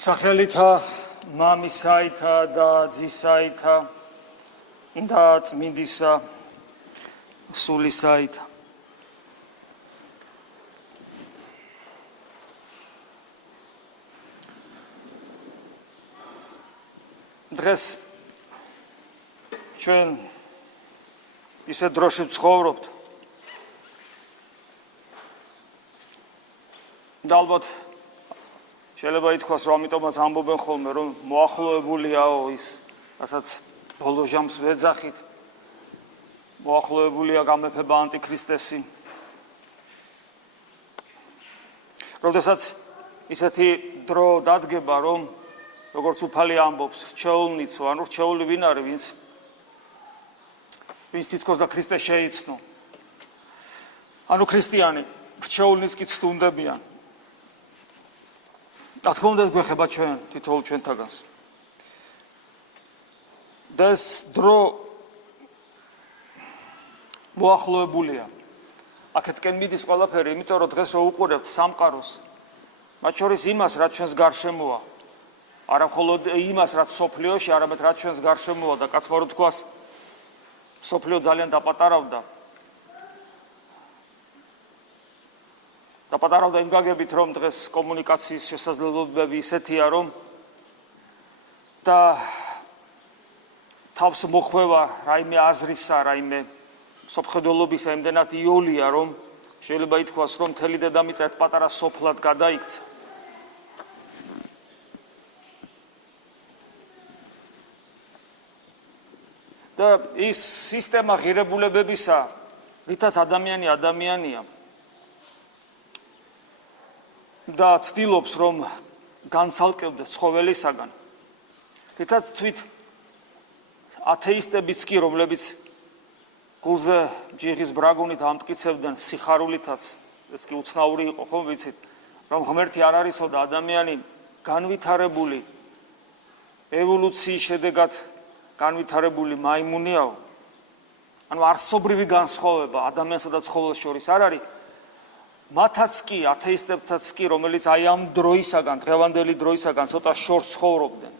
სახელითა მამისაითა და ძისაითა და წმინდისა სულისაითა. დღეს ჩვენ ისე დროში ვცხოვრობთ და ალბათ შეიძლება ითქვას, რომ ამიტომაც ამბობენ ხოლმე, რომ მოახლოებულია ის, რასაც ბოლო ჟამს ვეძახით, მოახლოებულია გამეფება ანტიქრისტესი. როდესაც ისეთი დრო დადგება, რომ როგორც უფალი ამბობს, რჩეულნიცო, ანუ რჩეული ვინ არის, ვინც თითქოს და ქრისტეს შეიცნო. ანუ ქრისტიანი, რჩეულნიც კი ცდუნდებიან. რა თქმა უნდა, ეს გვეხება ჩვენ, თითოეულ ჩვენთაგანს. და ეს დრო მოახლოებულია. აქეთკენ მიდის ყველაფერი, იმიტომ რომ დღეს რო უყურებთ სამყაროს, მათ შორის იმას, რაც ჩვენს გარშემოა, არა მხოლოდ იმას, რაც სოფლიოში, არამედ რაც ჩვენს გარშემოა და კაცმა რო თქვას, სოფლიო ძალიან დაპატარავდა. დაპატარავდა იმ გაგებით, რომ დღეს კომუნიკაციის შესაძლებლობები ისეთია, რომ და თავს მოხვევა რაიმე აზრისა, რაიმე სოფხედველობისა იმდენად იოლია, რომ შეიძლება ითქვას, რომ მთელი დედამიწა ერთ პატარა სოფლად გადაიქცა. და ის სისტემა ღირებულებებისა, რითაც ადამიანი ადამიანია და ცდილობს, რომ განცალკევდეს ცხოველისაგან, რითაც თვით ათეისტებიც კი, რომლებიც გულზე ჯიღის ბრაგუნით ამტკიცებდნენ სიხარულითაც, ეს კი უცნაური იყო, ხომ ვიცით, რომ ღმერთი არ არისო და ადამიანი განვითარებული ევოლუციის შედეგად განვითარებული მაიმუნიაო, ანუ არსობრივი განსხვავება ადამიანსა და ცხოველს შორის არ არის, მათაც კი, ათეისტებთაც კი, რომელიც აი ამ დროისაგან, დღევანდელი დროისაგან ცოტა შორს ცხოვრობდნენ,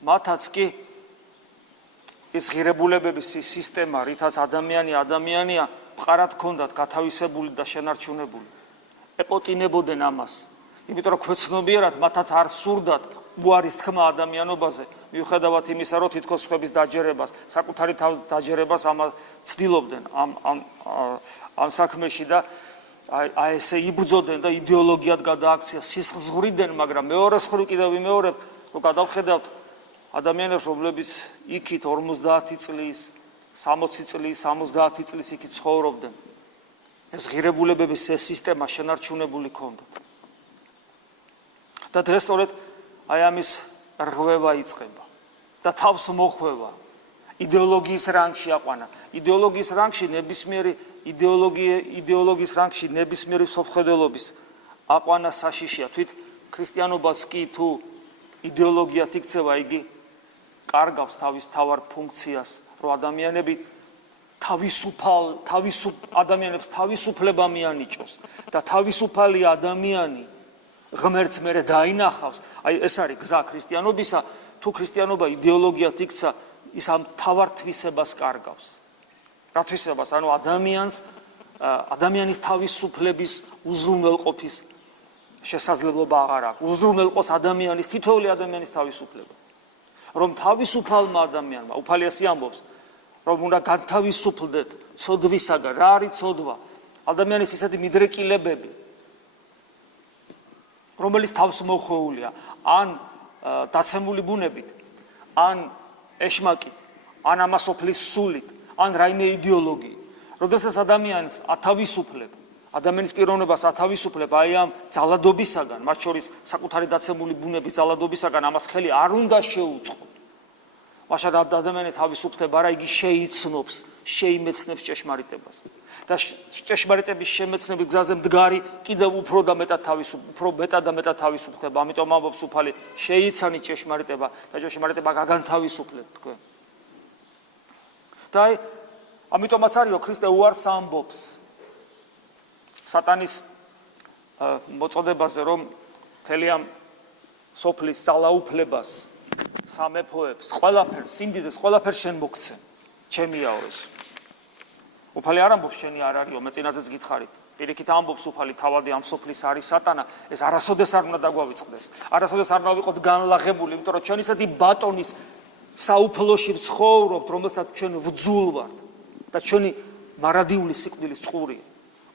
მათაც კი ის ღირებულებების სისტემა, რითაც ადამიანია, მყარად ჰქონდათ გათავისებული და შენარჩუნებული. ეპოტინებოდნენ ამას. იმიტომ რომ ქვეცნობიერად მათაც არ სურდათ უარის თქმა ადამიანობაზე, მიუხედავად იმისა, რომ თითქოს სხვების დაჯერებას, საკუთარი თავის დაჯერებას ცდილობდნენ ამ საქმეში და აი ესე იბრძოდნენ და იდეოლოგიად გადააქცია, სისხლძვრიდან, მაგრამ მეორეს მხრივ კიდევ ვიმეორებ, რომ გადავხედავთ ადამიანებს, რომლებიც იქით 50 წლის, 60 წლის, 70 წლის იქით ცხოვრობდნენ. ეს ღირებულებების სისტემა შენარჩუნებული ჰქონდათ. და დღეს სწორედ აი ამის რღვევა იწყება და თავს მოხვევა იდეოლოგიის რანგში აყვანა. იდეოლოგიის რანგში ნებისმიერი იდეოლოგიის რანგში ნებისმიერი სოფხედელობის აყვანა საშიშია. თვით ქრისტიანობას კი თუ იდეოლოგიად იქცევა, იგი კარგავს თავის თავარ ფუნქციას, რომ ადამიანები ადამიანებს თავისუფლება მიანიჭოს და თავისუფალი ადამიანი ღმერთს მერე დაინახავს. აი ეს არის გზა ქრისტიანობისა, თუ ქრისტიანობა იდეოლოგიად იქცა, ის ამ თავარ თვისებას კარგავს. რა თვისებას? ანუ ადამიანის თავისუფლების უზრუნველყოფის შესაძლებლობა აღარ აქვს. უზრუნველყოს ადამიანის, თითოეული ადამიანის თავისუფლება. რომ თავისუფალმა ადამიანმა, უფალიასი ამბობს, რომ უნდა განთავისუფლდეთ ცოდვისაგან. რა არის ცოდვა? ადამიანის ისეთი მიდრეკილებები, რომელიც თავს მოხვეულია, ან დაცემული ბუნებით, ან ეშმაკით, ან ამასოფლის სულით, ან რაიმე იდეოლოგიით. როდესაც ადამიანს ათავისუფლებ, ადამიანის პიროვნებას ათავისუფლებ აი ამ ძალადობისაგან, მათ შორის საკუთარი დაცემული ბუნების ძალადობისაგან, ამას ხელი არ უნდა შეუწყო. მაშინ ადამიანი თავისუფლდება, არა იგი შეიცნობს, შეიმეცნებს ჭეშმარიტებას. და ჭეშმარიტების შემეცნების გზაზე მდგარი კიდევ უფრო და მეტად თავისუფლდება. ამიტომ ამბობს უფალი, შეიცანი ჭეშმარიტება და ჭეშმარიტება გაგანთავისუფლეთ თქვენ. და ამიტომაც არის, რომ ქრისტე უარს ამბობს სატანის მოწოდებაზე, რომ მთელი ამ სოფლის ძალაუფლებას, სამეფოებს, ყველაფერს, სიმდიდრეს, ყველაფერს შენ მოგცემ. ჩემიაო ეს. უფალი არ ამბობს შენი არ არისო, მე წინაზეც გითხარით. პირიქით ამბობს უფალი, თავადი ამ სოფლის არის სატანა, ეს არასოდეს არ უნდა დაგვავიწყდეს. არასოდეს არ უნდა ვიყოთ განლაღებული, იმიტომ რომ ჩვენ ისეთი ბატონის საუფლოში ვცხოვრობთ, რომელსაც ჩვენ ვძულ ვართ და ჩვენი მარადიული სიკვდილის წყურია.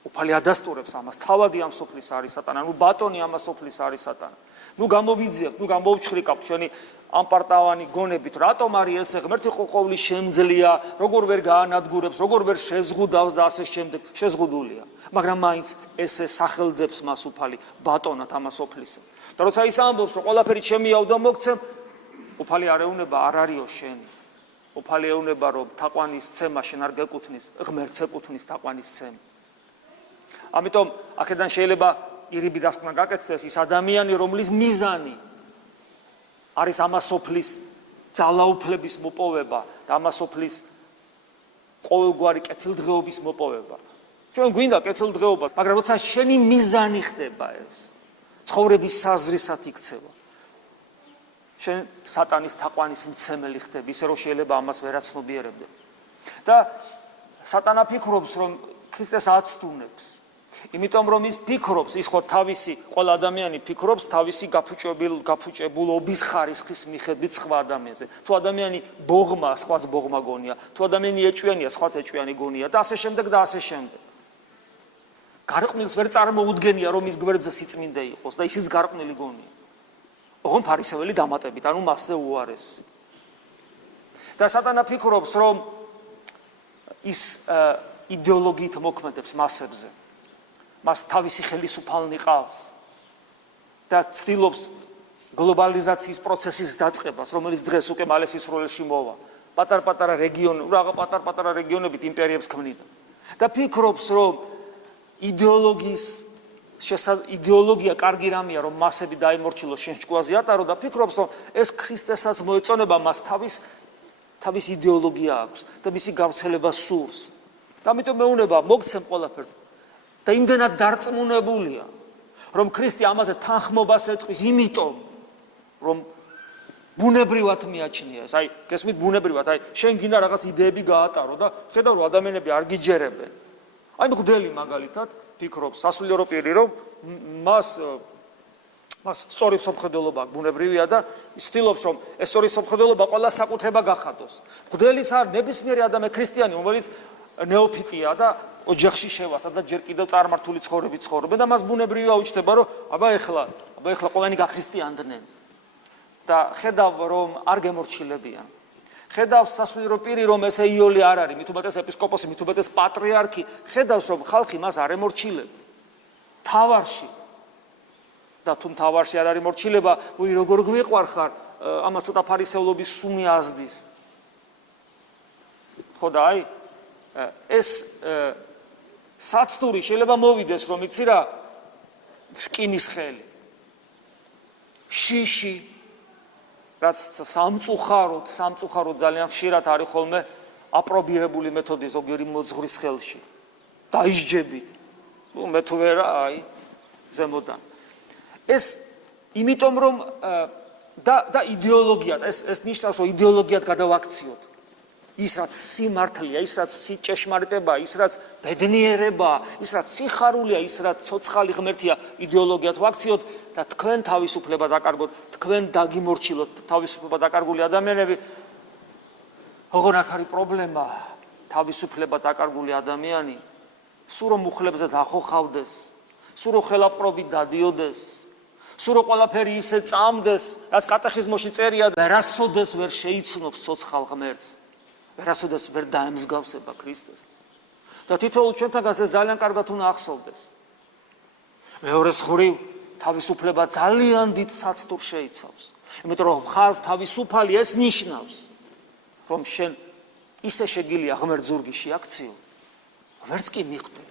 უფალი ადასტურებს ამას, თავადი ამ სოფლის არის სატანა, ნუ ბატონი ამ სოფლის არის სატანა. ნუ გამოვიძიებთ, ნუ გამოვჩხრიკავთ ჩვენი ამპარტავანი გონებით, რატომ არის ესე ღმერთი ყოვლის შემძლეა, როგორ ვერ გაანადგურებს, როგორ ვერ შეზღუდავს და ასე შემდეგ, შეზღუდულია. მაგრამ მაინც ესე სახელდებს მას უფალი ბატონად ამ სოფლისა. და როცა ის ამბობს, რომ ყველაფერი ჩემია და მოგცემ, უფალი არ ეუნება არ არისო შენი. უფალი ეუნება, რომ თაყვანის ცემა შენ არ გეკუთვნის, ღმერთს ეკუთვნის თაყვანის ცემა. ამიტომ აქედან შეიძლება ირიბი დასკვნა გაკეთდეს ის ადამიანი, რომლის მიზანი არის ამ სოფლის ძალაუფლების მოპოვება და ამ სოფლის ყოველგვარი კეთილდღეობის მოპოვება. ჩვენ გვინდა კეთილდღეობა, მაგრამ როცა შენი მიზანი ხდება ეს, ცხოვრების საზრისად იქცევა. შენ სატანის თაყვანის მცემელი ხდები, ისე რომ შეიძლება ამას ვერაცნობიერებდე. და სატანა ფიქრობს, რომ ქრისტეს აცდუნებს. იმიტომ რომ ის ფიქრობს, ის ხო თავისი ყველა ადამიანი ფიქრობს თავისი გაფუჭებულობის ხარისხის მიხედვით სხვა ადამიანზე. თუ ადამიანი ბოღმა, სხვაც ბოღმა გონია, თუ ადამიანი ეჭვიანია, სხვაც ეჭვიანი გონია და ასე შემდეგ და ასე შემდეგ. გარყვნილს ვერ წარმოუდგენია, რომ ის გვერდზე სიწმინდე იყოს და ისიც გარყვნილი გონია. ოღონდ ფარისეველი დამატებით, ანუ მასზე უარესი. და სატანა ფიქრობს, რომ ის იდეოლოგიით მოქმედებს მასებზე. მას თავისი ხელისუფალნი ყავს და ცდილობს გლობალიზაციის პროცესის დაწყებას, რომელიც დღეს უკვე მალე სისრულეში მოვა. პატარ-პატარა რეგიონები, რაღა პატარ-პატარა რეგიონებით იმპერიებს ქმნიდა. და ფიქრობს, რომ იდეოლოგია კარგი რამეა, რომ მასები დაიმორჩილოს შენ ჭკუაზე ატარო და ფიქრობს, რომ ეს ქრისტესაც მოეწონება, მას თავის იდეოლოგია აქვს და მისი გავრცელება სურს. და ამიტომ მეუნება მოგცემ ყველაფერს. და იმდენად დარწმუნებულია, რომ ქრისტე ამაზე თანხმობას ეთყვის, იმიტომ რომ ბუნებრივად მიაჩნია ეს. აი, გესმით ბუნებრივად, აი, შენ გინდა რაღაც იდეები გაატარო და ხედავ რომ ადამიანები არ გიჯერებენ. აი, მღვდელი მაგალითად ფიქრობს სასულიერო პირი, რომ მას სწორი სამხედველობა ბუნებრივია და ცდილობს, რომ ეს სწორი სამხედველობა ყველა საკუთრება გახადოს. მღვდელიც არ ნებისმიერი ადამიანი ქრისტიანი, რომელიც ნეოფიტია და ოჯახში შევაცა და ჯერ კიდევ წარმართული ცხოვრებით ცხოვრობენ და მას ბუნებრივია უჩნდება, რომ აბა ეხლა ყველანი გაქრისტიანდნენ და ხედავ რომ არ გემორჩილებიან. ხედავს სასულიერო პირი, რომ ესე იოლი არ არის, მით უმეტეს ეპისკოპოსი, მით უმეტეს პატრიარქი, ხედავს რომ ხალხი მას არ ემორჩილება. თავარში და თუ თავარში არ არის მორჩილება, უი როგორ გვიყვარხარ, ამას ცოტა ფარისევლობის სუნი აზდის. ხო და აი ეს საცდური შეიძლება მოვიდეს, რომ იცი რა, რკინის ხელი, შიში, რაც სამწუხაროდ ძალიან ხშირად არის ხოლმე აპრობირებული მეთოდი ზოგიერთი მოძღვრის ხელში. დაისჯებით. მე თუ ვერა, აი, ზემოდან. ეს იმიტომ რომ და იდეოლოგიად, ეს ნიშნავს, რომ იდეოლოგიად გადავაქციოთ. ის რაც სიმართლეა, ის რაც ჭეშმარიტებაა, ის რაც ბედნიერებაა, ის რაც სიხარულია, ის რაც ცოცხალი ღმერთია, იდეოლოგიად ვაქციოთ და თქვენ თავისუფლება დაკარგოთ, თქვენ დაგიმორჩილოთ თავისუფლება დაკარგული ადამიანები. ოღონ აქ არის პრობლემა, თავისუფლება დაკარგული ადამიანი სულ რომ მუხლებზე დახოხავდეს, სულ რომ ხელაპყრობით დადიოდეს, სულ რომ ყველაფერი ისე წამდეს, რაც კატეხიზმოში წერია, ვერასოდეს ვერ შეიცნობს ცოცხალ ღმერთს. ვერასოდეს ვერ დაემსგავსება ქრისტეს. და თითოეულ ჩვენთანაც ეს ძალიან კარგად უნდა ახსოვდეს. მეორე მხრივ, თავისუფლება ძალიან დიდ საცდურს შეიცავს. იმიტომ რომ ხალხ თავისუფალი ეს ნიშნავს, რომ შენ ისე შეგილია ღმერთ ზურგიში აქციო, ვერც კი მიხვდე,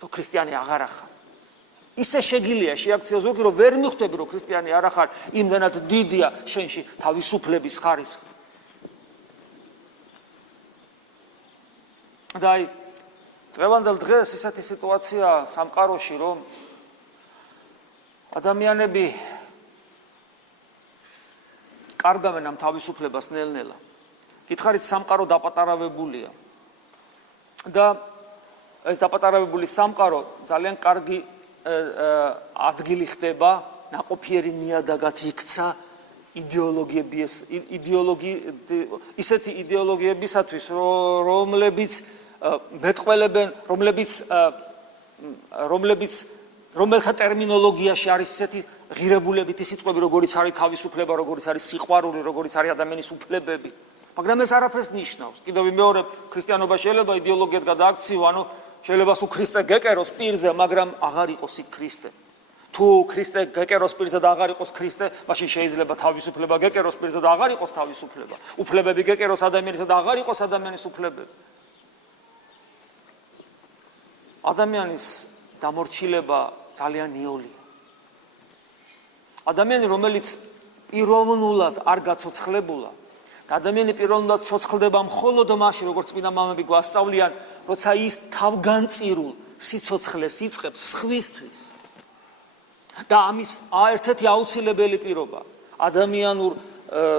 რომ ქრისტიანი აღარ ახარ. ისე შეგილია შეაქციო ზურგი, რომ ვერ მიხვდები, რომ ქრისტიანი არ ახარ, იმდანაც დიდია შენში თავისუფლების ხარისხი. და აი, დღევანდელ დღეს ისეთი სიტუაცია სამყაროში, რომ ადამიანები კარგავენ ამ თავისუფლებას ნელ-ნელა. გითხარით სამყარო დაპატარავებულია და ეს დაპატარავებული სამყარო ძალიან კარგი ადგილი ხდება ნაყოფიერი ნიადაგად იქცა ისეთი იდეოლოგიებისათვის, რომლებიც მეტყველებენ, რომელთა ტერმინოლოგიაში არის ისეთი ღირებულებითი სიტყვები, როგორიც არის თავისუფლება, როგორიც არის სიყვარული, როგორიც არის ადამიანის უფლებები. მაგრამ ეს არაფერს ნიშნავს. კიდევ მეორე ქრისტიანობა შეიძლება იდეოლოგიად გადააქციო, ანუ შეიძლება სულ ქრისტე გეკეროს პირზე, მაგრამ აღარ იყოს იქ ქრისტე. თუ ქრისტე გეკეროს პირზე და აღარ იყოს ქრისტე, მაშინ შეიძლება თავისუფლება გეკეროს პირზე და აღარ იყოს თავისუფლება. უფლებები გეკეროს ადამიანისა და აღარ იყოს ადამიანის უფლებები. ადამიანის დამორჩილება ძალიან ნიოლია. ადამიანი, რომელიც პიროვნულად არ გაცოცხლებულა, ადამიანი პიროვნულად ცოცხლდება მხოლოდ მაშინ, როგორც წმინდა მამები გვასწავლიან, როცა ის თავგანწირულ სიცოცხლეს იწყებს სხვისთვის. და ამის ერთ-ერთი აუცილებელი პირობა ადამიანურ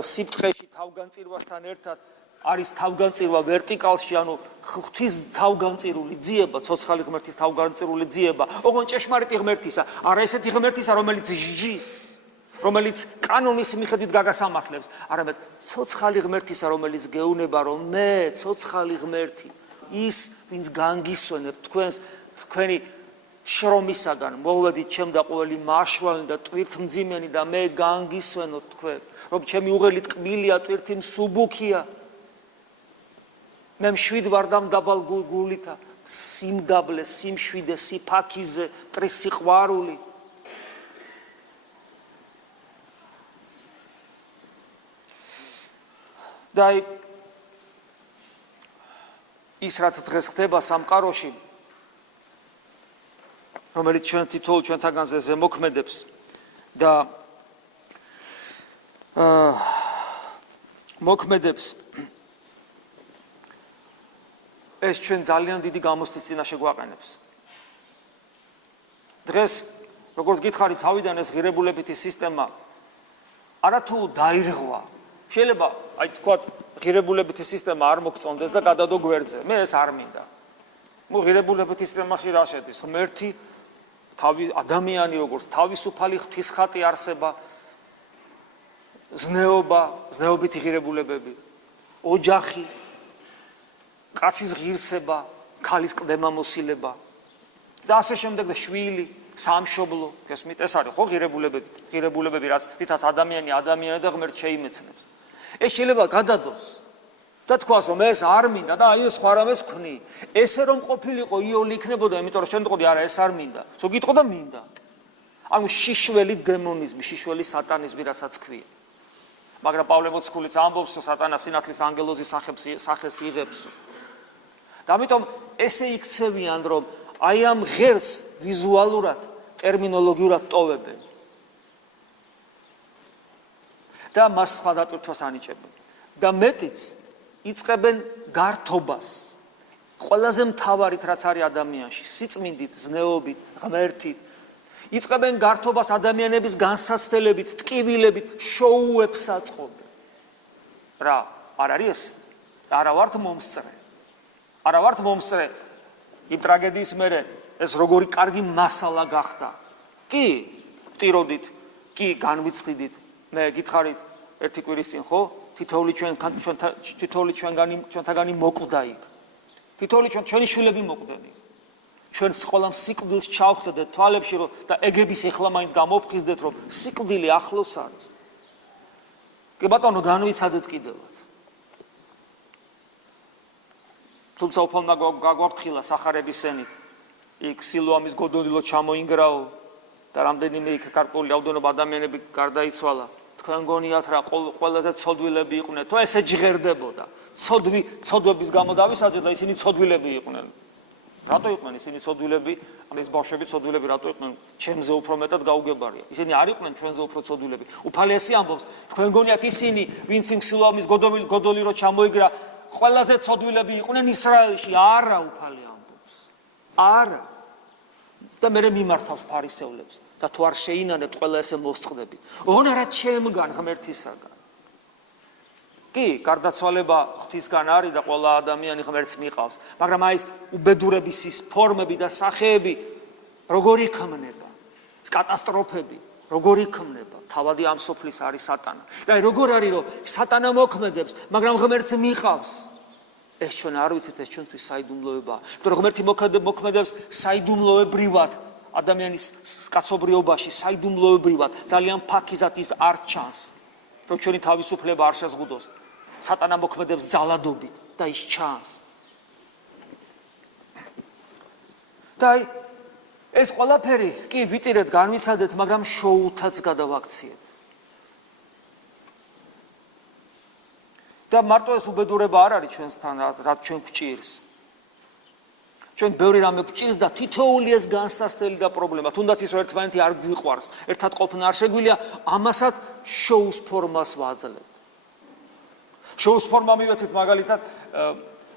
სიფრთხეში თავგანწირვასთან ერთად არის თავგანწირვა ვერტიკალში, ანუ ღვთის თავგანწირული ძიება, ცოცხალი ღმერთის თავგანწირული ძიება, ოღონდ ჭეშმარიტი ღმერთისა, არა ესეთი ღმერთისა, რომელიც სჯის, რომელიც კანონის მიხედვით გაგასამართლებს, არამედ ცოცხალი ღმერთისა, რომელიც გეუბნება, რომ მე ცოცხალი ღმერთი, ის, ვინც განგისვენებ თქვენი შრომისაგან, მოვედით ჩემ და ყოველი მარშვალნი და ტვირთმძიმენი და მე განგისვენოთ თქვენ, რომ ჩემი უღელი ტკბილია, ტვირთი მსუბუქია. მე მშვიდ ვარ და მდაბალ გულითა, სიმდაბლე, სიმშვიდე, სიფაქიზე, მტრის სიყვარული. და ის რაც დღეს ხდება სამყაროში, რომელიც ჩვენ თითოეულ ჩვენთაგანზე ზემოქმედებს და მოქმედებს, ეს ჩვენ ძალიან დიდი გამოსთვის წინაშე გვაყენებს. დღეს, როგორც გითხარით, თავიდან ეს ღირებულებითი სისტემა არათუ დაირღვა. შეიძლება, თქვათ, ღირებულებითი სისტემა არ მოგწონდეს და გადადო გვერდზე. მე ეს არ მინდა. ღირებულებითი სისტემაში რა შედის? ღმერთი, ადამიანი, როგორც თავისუფალი ღვთისხატი არსება, ზნეობითი ღირებულებები, ოჯახი, კაცის ღირსება, ქალის კლდემამოსილება და ასე შემდეგ და შვილი, სამშობლო, გესმით, ეს არის ხო ღირებულებები, რითაც ადამიანი და ღმერთს შეიმეცნებს. ეს შეიძლება გადადოს და თქვას, რომ ეს არ მინდა და აი ეს სხვა რამეს ვქნი. ესე რომ ყოფილიყო იოლი იქნებოდა, იმიტომ რომ შენ თქოდი, არა, ეს არ მინდა. ზოგი თქო და მინდა. ანუ შიშველი დემონიზმი, შიშველი სატანიზმი, რასაც ქვია. მაგრამ პავლე მოციქულიც ამბობს, რომ სატანა სინათლის ანგელოზის სახეს იღებსო. და ამიტომ ესე იქცევიან, რომ აი ამ ღერს ვიზუალურად, ტერმინოლოგიურად ტოვებენ. და მას სხვა დატვირთვას ანიჭებენ. და მეტიც იწყებენ გართობას. ყველაზე მთავარით რაც არის ადამიანში, სიწმინდით, ზნეობით, ღმერთით. იწყებენ გართობას ადამიანების განსაცდელებით, ტკივილებით, შოუებს აწყობენ. რა, არ არის ეს? არა ვართ მომსწრე. არა ვართ მომსწრე. იმ ტრაგედიის მერე ეს როგორი კარგი მასალა გახდა. კი, ვტიროდით, კი, განვიცხდით. მე გითხარით ერთი კვირის წინ, ხო? თითოეული ჩვენთაგანი მოკვდა იქ. თითოეული ჩვენი შვილები მოკვდნენ იქ. ჩვენ სკოლამ სიკვდილს ჩავხედეთ თვალებში, რომ და ეგების ეხლა მაინც გამოვხიზდეთ, რომ სიკვდილი ახლოს არის. კი ბატონო, განვიცადეთ კიდევაც. თუმცა უფალმა გაგვაფრთხილა სახარების ენით. იქ სილოამის გოდოლილო ჩამოინგრაო და რამდენიმე იქ კარპული რაოდენობა ადამიანები გარდაიცვალა. თქვენ გონიათ რა ყველაზე ცოდვილები იყვნენ, თუ ესე ჯღერდებოდა. ცოდვების გამო დავისაჯეთ და ისინი ცოდვილები იყვნენ. რატო იყვნენ ისინი ცოდვილები? ეს ბავშვები ცოდვილები რატო იყვნენ? ჩემზე უფრო მეტად გაუგებარია. ისინი არ იყვნენ ჩვენზე უფრო ცოდვილები. უფალი ესე ამბობს, თქვენ გონიათ ისინი, ვინც იმ სილოამის გოდოლი რო ჩამოიგრა, ყველაზე ცოდვილები იყვნენ ისრაელში. არა, უფალი ამბობს. არა. და მე მიმართავს ფარისევლებს და თუ არ შეინანებთ, ყველა ესე მოსწყდებით. ოღონდ არა ჩემგან, ღმერთისაგან. კი, გარდაცვალება ღვთისგან არის და ყველა ადამიანი ღმერთს მიყავს, მაგრამ აი ეს უბედურების ის ფორმები და სახეები როგორ იქმნება? ეს კატასტროფები როგორ იქმნება? თავადი ამ სოფლის არის სატანა. და როგორ არის რომ სატანა მოქმედებს, მაგრამ ღმერთს მიყავს? ეს ჩვენ არ ვიცით, ეს ჩვენთვის საიდუმლოებაა. იმიტომ რომ ღმერთი მოქმედებს საიდუმლოებრივად ადამიანის კაცობრიობაში, საიდუმლოებრივად, ძალიან ფაქიზად ის არ ჩანს, რომ ჩვენი თავისუფლება არ შეზღუდოს. სატანა მოქმედებს ძალადობით და ის ჩანს. და ეს ყველაფერი კი ვიტირეთ, განვიცადეთ, მაგრამ შოუთაც გადავაქციეთ. და მარტო ეს უბედურება არ არის ჩვენსთან, რაც ჩვენ გვჭირს. ჩვენ ბევრი რამე გვჭირს და თითოეული ეს განსასწრელი და პრობლემა, თუნდაც ის ერთმანეთი არ გვიყვარს, ერთად ყოფნა არ შეგვიძლია, ამასაც შოუს ფორმას ვაძლევთ. შოუს ფორმა მივეცეთ მაგალითად,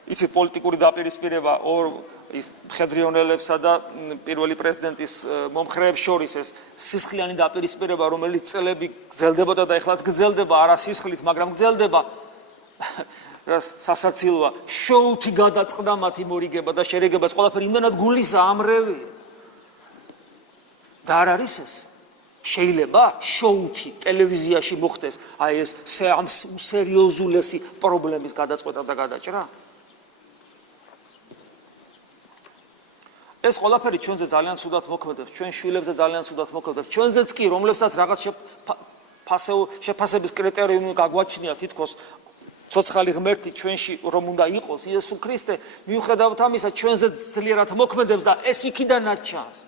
იცით პოლიტიკური დაპირისპირება ორ ის მხედრიონელებსა და პირველი პრეზიდენტის მომხრეებს შორის ეს სისხლიანი დაპირისპირება, რომელიც წლები გრძელდებოდა და ეხლაც გრძელდება, არა სისხლით, მაგრამ გრძელდება. რას სასაცილოა, შოუთი გადაწყდა მათი მორიგება და შერიგება, ეს ყველაფერი იმდანად გულისა ამრევი. და არ არის ეს. შეიძლება შოუთი ტელევიზიაში მოხდეს, აი ეს სერიოზულესი პრობლემის გადაწყვეტა და გადაჭრა. ეს ყველაფერი ჩვენზე ძალიან ცუდად მოქმედებს, ჩვენ შვილებზე ძალიან ცუდად მოქმედებს, ჩვენზეც კი, რომლებსაც რაღაც შეფასების კრიტერიუმი გაგვაჩნია თითქოს ცოცხალი ღმერთი ჩვენში რომ უნდა იყოს იესო ქრისტე, მიუხედავად ამისა ჩვენზე ძლიერად მოქმედებს და ეს იქიდანაც ჩანს.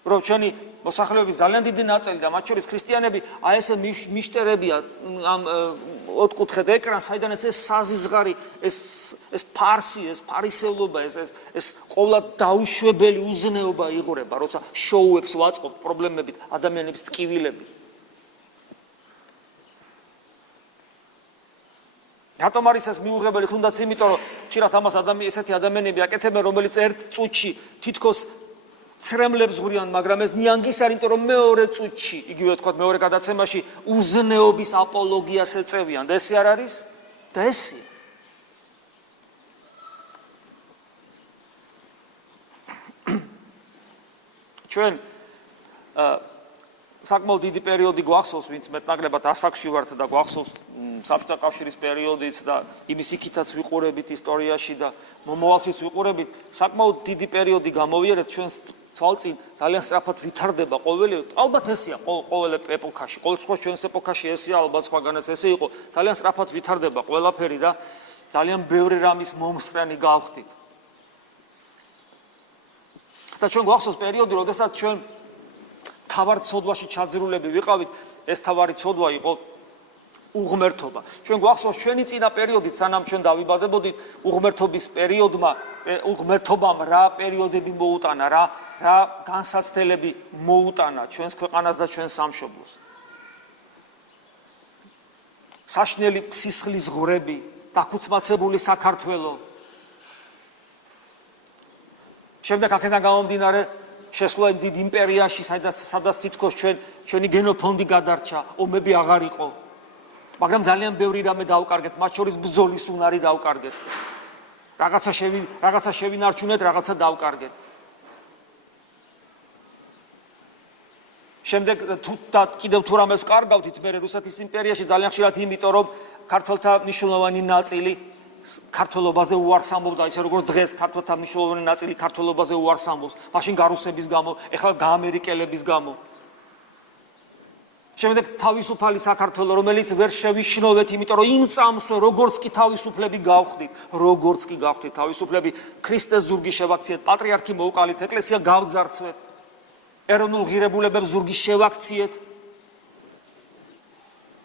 რომ ჩვენი მოსახლეობის ძალიან დიდი ნაწილი და მათ შორის ქრისტიანები აი ესე მიშტერებია ამ ოთხკუთხედ ეკრანს, საიდან ეს საზიზღარი, ეს ფარსი, ეს ფარისევლობა, ეს ყოვლად დაუშვებელი უზნეობა იღურება, როცა შოუებს ვაწყობ პრობლემებით ადამიანების ტკივილები. რატომ არის ეს მიუღებელი? თუნდაც იმიტომ, რომ ხშირად ამას ესეთი ადამიანები აკეთებენ, რომელიც ერთ წუთში თითქოს ცრემლებს ღურიან, მაგრამ ეს ნიანგის არის, იმიტომ რომ მეორე წუთში, იგივე ვთქვათ, მეორე გადაცემაში უზნეობის აპოლოგიას ეწევიან და ესე არ არის? და ესეა. ჩვენ საკმაოდ დიდი პერიოდი გვახსოვს, ვინც მეტნაკლებად ასაკში ვართ და გვახსოვს საბჭოთა კავშირის პერიოდიც და იმის იქითაც ვიყურებით ისტორიაში და მომავალშიც ვიყურებით, საკმაოდ დიდი პერიოდი გამოვიარეთ ჩვენს თვალწინ, ძალიან სწრაფად ვითარდება ყოველი, ალბათ ესეა ყოველ ეპოქაში, ყოველ სხვა ჩვენს ეპოქაში ესეა, ალბათ სხვაგანაც ესე იყო, ძალიან სწრაფად ვითარდება ყველაფერი და ძალიან ბევრი რამის მომსწრენი გავხდით. და ჩვენ გვახსოვს პერიოდი, როდესაც ჩვენ თავარ ცოდვაში ჩაძირულები ვიყავით, ეს თავარი ცოდვა იყო უღმერთობა. ჩვენ გვახსოვს ჩვენი წინა პერიოდით, სანამ ჩვენ დავიბადებოდით, უღმერთობამ რა პერიოდები მოუტანა, რა განსაცდელები მოუტანა ჩვენს ქვეყანას და ჩვენს სამშობლოს. საშნელი სისხლის ღვრები, დაქუცმაცებული საქართველო. შემდეგ აქედან გამომდინარე შესვლა იმ დიდ იმპერიაში, სადაც თითქოს ჩვენი გენოფონდი გადარჩა, ომები აღარ იყო. მაგრამ ძალიან ბევრი რამე დავკარგეთ, მათ შორის ბრძოლის უნარი დავკარგეთ. რაღაცა შევინარჩუნეთ, რაღაცა დავკარგეთ. შემდეგ კიდევ თუ რამეს ვკარგავთ, მე რუსეთის იმპერიაში ძალიან ხშირად იმიტომ, რომ ქართველთა მნიშვნელოვანი ნაწილი ქართველობაზე უარს ამბობდა, ისე როგორც დღეს ქართველთა მნიშვნელოვანი ნაწილი ქართველობაზე უარს ამბობს, მაშინ გარუსების გამო, ეხლა გაამერიკელების გამო. შემდეგ თავისუფალი საქართველო, რომელიც ვერ შევიშნოვეთ, იმიტომ რომ იმ წამსვე როგორც კი თავისუფლები გავხდით, თავისუფლები, ქრისტეს ზურგი შევაქციეთ, პატრიარქი მოუყალით, ეკლესია გავძარცვეთ, ეროვნულ ღირებულებებს ზურგი შევაქციეთ.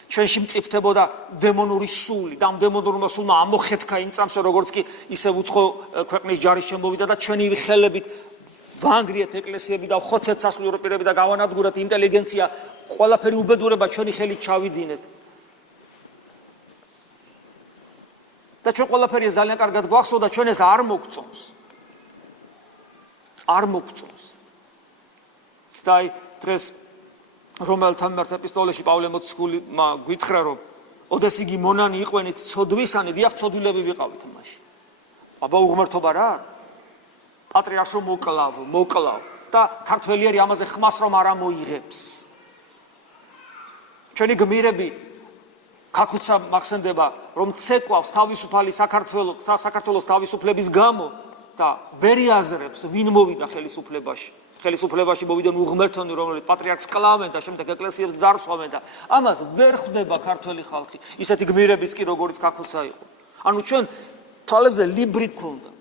ჩვენში მწიფდებოდა დემონური სული და ამ დემონურმა სულმა ამოხეთქა იმ წამსვე, როგორც კი ისე უცხო ქვეყნის ჯარი შემოვიდა და ჩვენი ხელებით ვანგრიეთ ეკლესიები და ხოცეთ სასულიერო პირები და გავანადგურეთ ინტელიგენცია, ყველაფერი უბედურება ჩვენი ხელით ჩავიდინეთ. და ჩვენ ყველაფერი ძალიან კარგად გვახსოვს და ჩვენ ეს არ მოგწონს. და აი დღეს რომელთა მიმართ ეპისტოლეში პავლე მოციქულმა გითხრა, რომ ოდეს იგი მონანი იყვენით ცოდვისანი, დიახ, ცოდვილები ვიყავით მაშინ. აბა უღმერთობა რა? პატრიარქს რომ მოკლავ და ქართველიერი ამაზე ხმას რომ არ ამოიღებს. ჩვენი გმირები ქაქუცა მახსენდება, რომ ცეკვავს თავისუფალი საქართველოს თავისუფლების გამო და ვერ იაზრებს, ვინ მოვიდა ხელისუფლებაში. ხელისუფლებაში მოვიდნენ უღმერთონი, რომელიც პატრიარქს კლავენ და შემდეგ ეკლესიებს ძარცვავენ და ამას ვერ ხვდება ქართველი ხალხი. ისეთი გმირების კი როგორიც ქაქუცა იყო. ანუ ჩვენ თვალებზე ლიბრი გქონდა.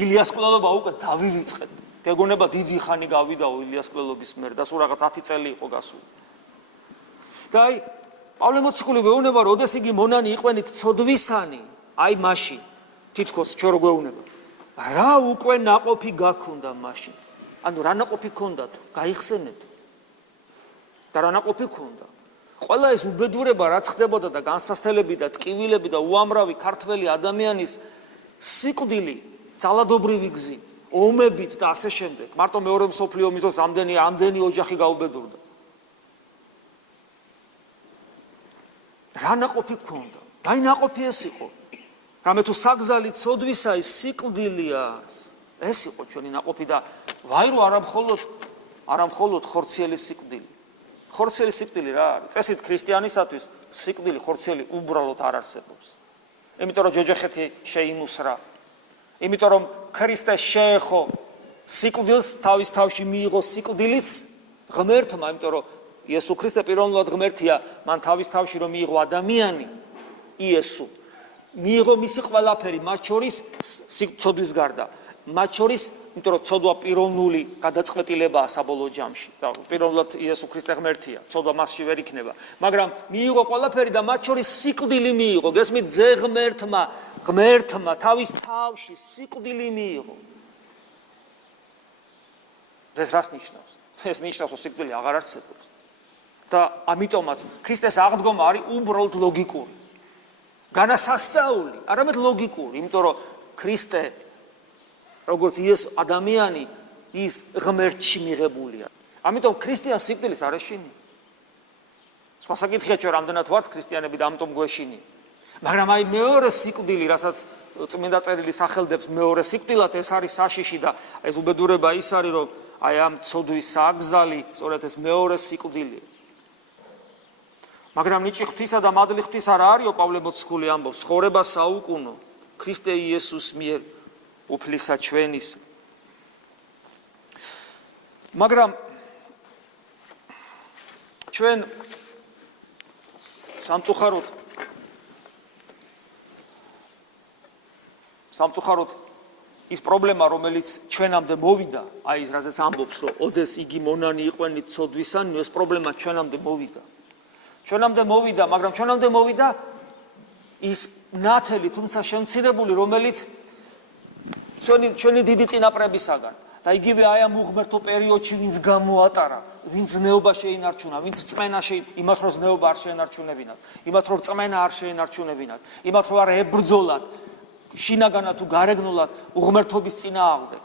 ილიას კვლელობა უკვე დავივიწყეთ. გეგონება დიდი ხანი გავიდაო ილიას კვლელობის მერ და სულ რაღაც 10 წელი იყო გასული. და აი პავლე მოციქული გვეუბნება, რომ ოდეს იგი მონანი იყვენით ცოდვისანი, აი მაშინ თითქოს ჩვენ რო გვეუბნება. რა უკვე ნაყოფი გაქონდა მაშინ. ანუ რა ნაყოფი გქონდათ? გაიხსენეთ. და რა ნაყოფი გქონდა? ყველა ეს უბედურება რაც ხდებოდა და განსასწრებელი და ტკივილები და უამრავი ქართველი ადამიანის სიკვდილი, ძალადობრივი გზი, ომებით და ასე შემდეგ. მარტო მეორე მსოფლიო ომის დროს ამდენი ოჯახი გაუბედურდა. რა ნაყოფი გქონდა? აი ნაყოფი ეს იყო. რამე თუ საგზალი ცოდვისა ის სიკვდილია. ეს იყო ჩვენი ნაყოფი და ვაირო არამხოლოდ ხორციელი სიკვდილი. ხორციელი სიკვდილი რა არის? წესით ქრისტიანისათვის სიკვდილი ხორციელი უბრალოდ არ არსებობს. იმიტომ რომ ჯოჯოხეთი შეიმუსრა. იმიტომ რომ ქრისტე შეეხო სიკვდილს თავის თავში მიიღო სიკვდილიც ღმერთმა, იმიტომ რომ იესო ქრისტე პიროვნულად ღმერთია, მან თავის თავში რომ მიიღო ადამიანი იესო მიიღო მისი ყველაფერი, მათ შორის სიკვდილის გარდა, მათ შორის, იმიტომ რომ ცოდვა პიროვნული გადაწყვეტილებაა საბოლოო ჯამში და პიროვნულად იესო ქრისტე ღმერთია, ცოდვა მასში ვერ იქნება, მაგრამ მიიღო ყველაფერი და მათ შორის სიკვდილი მიიღო. გესმით, ძე ღმერთმა თავის თავში სიკვდილი მიიღო. ეს რას ნიშნავს? ეს ნიშნავს, რომ სიკვდილი აღარ არსებობს. და ამიტომაც ქრისტეს აღდგომა არის უბრალოდ ლოგიკური. განასასწაული, არამედ ლოგიკური, იმიტომ რომ ქრისტე როგორც იესო ადამიანი ის ღმერთში მიღებულია. ამიტომ ქრისტიან სიკვდილის არ ეშინია. სხვა საკითხია, ჩვენ რამდენად ვართ ქრისტიანები და ამიტომ გვეშინია. მაგრამ აი მეორე სიკვდილი, რასაც წმინდა წერილი სახელდებს მეორე სიკვდილად, ეს არის საშიში და ეს უბედურება ის არის, რომ აი ამ ცოდვის საგზალი, სწორედ ეს მეორე სიკვდილია. მაგრამ ნიჭი ღვთისა და მადლი ღვთისა რა არისო, პავლე მოციქული ამბობს, ცხოვრება საუკუნო ქრისტე იესოს მიერ უფლისა ჩვენის. მაგრამ ჩვენ სამწუხაროდ ის პრობლემა, რომელიც ჩვენამდე მოვიდა, აი ის რაზეც ამბობს, რომ ოდეს იგი მონანი იყვენით ცოდვისანი, ეს პრობლემა ჩვენამდე მოვიდა. მაგრამ ჩვენამდე მოვიდა ის ნათელი, თუმცა შემცირებული, რომელიც ჩვენი დიდი წინაპრებისაგან და იგივე აი ამ უღმერთო პერიოდში ვინც გამოატარა, ვინც ზნეობა შეინარჩუნა, ვინც რწმენა იმათ რომ ზნეობა არ შეენარჩუნებინათ, იმათ რომ რწმენა არ შეენარჩუნებინათ, იმათ რომ არ ებრძოლათ შინაგანად თუ გარეგნულად უღმერთობის წინააღმდეგ.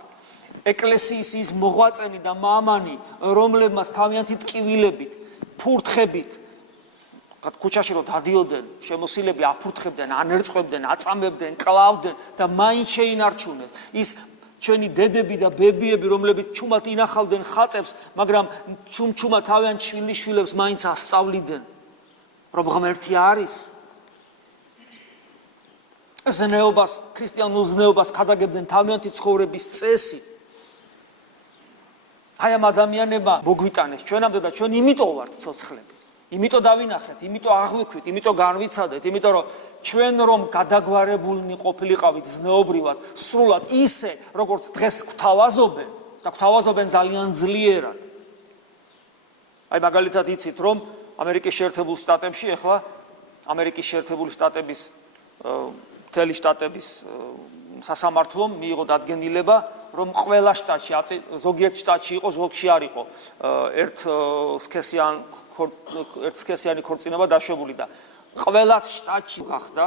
ეკლესიის ის მოღვაწენი და მამანი, რომლებმაც თავიანთი ტკივილებით, ფურთხებით ქუჩაში რომ დადიოდნენ, შემოსილები აფურთხებდნენ, ანერწყებდნენ, აწამებდნენ, კლავდნენ და მაინც შეინარჩუნეს. ის ჩვენი დედები და ბებიები, რომლებიც ჩუმად ინახავდნენ ხატებს, მაგრამ ჩუმჩუმად თავიანთ შვილიშვილებს მაინც ასწავლიდნენ, რომ ღმერთი არის. ზნეობას, ქრისტიანულ ზნეობას ქადაგებდნენ თავიანთი ცხოვრების წესი. აი ამ ადამიანებმა მოგვიტანეს ჩვენამდე და ჩვენ იმიტომ ვართ ცოცხლები. იმიტომ დავინახეთ, იმიტომ აღვიქვით, იმიტომ განვიცადეთ, იმიტომ რომ ჩვენ რომ გადაგვარებულნი ყოფილიყავით ზნეობრივად, სრულად ისე, როგორც დღეს გვთავაზობენ და გვთავაზობენ ძალიან ძლიერად. აი მაგალითად იცით, რომ ამერიკის შეერთებულ შტატებში ახლა ამერიკის შეერთებული შტატების მთელი შტატების სასამართლომ მიიღო დადგენილება, რომ ყველა შტატში, ზოგიერთ შტატში იყო, ზოგში არ იყო ერთსქესიანი ქორწინება დაშვებული და ყველა შტატში გახდა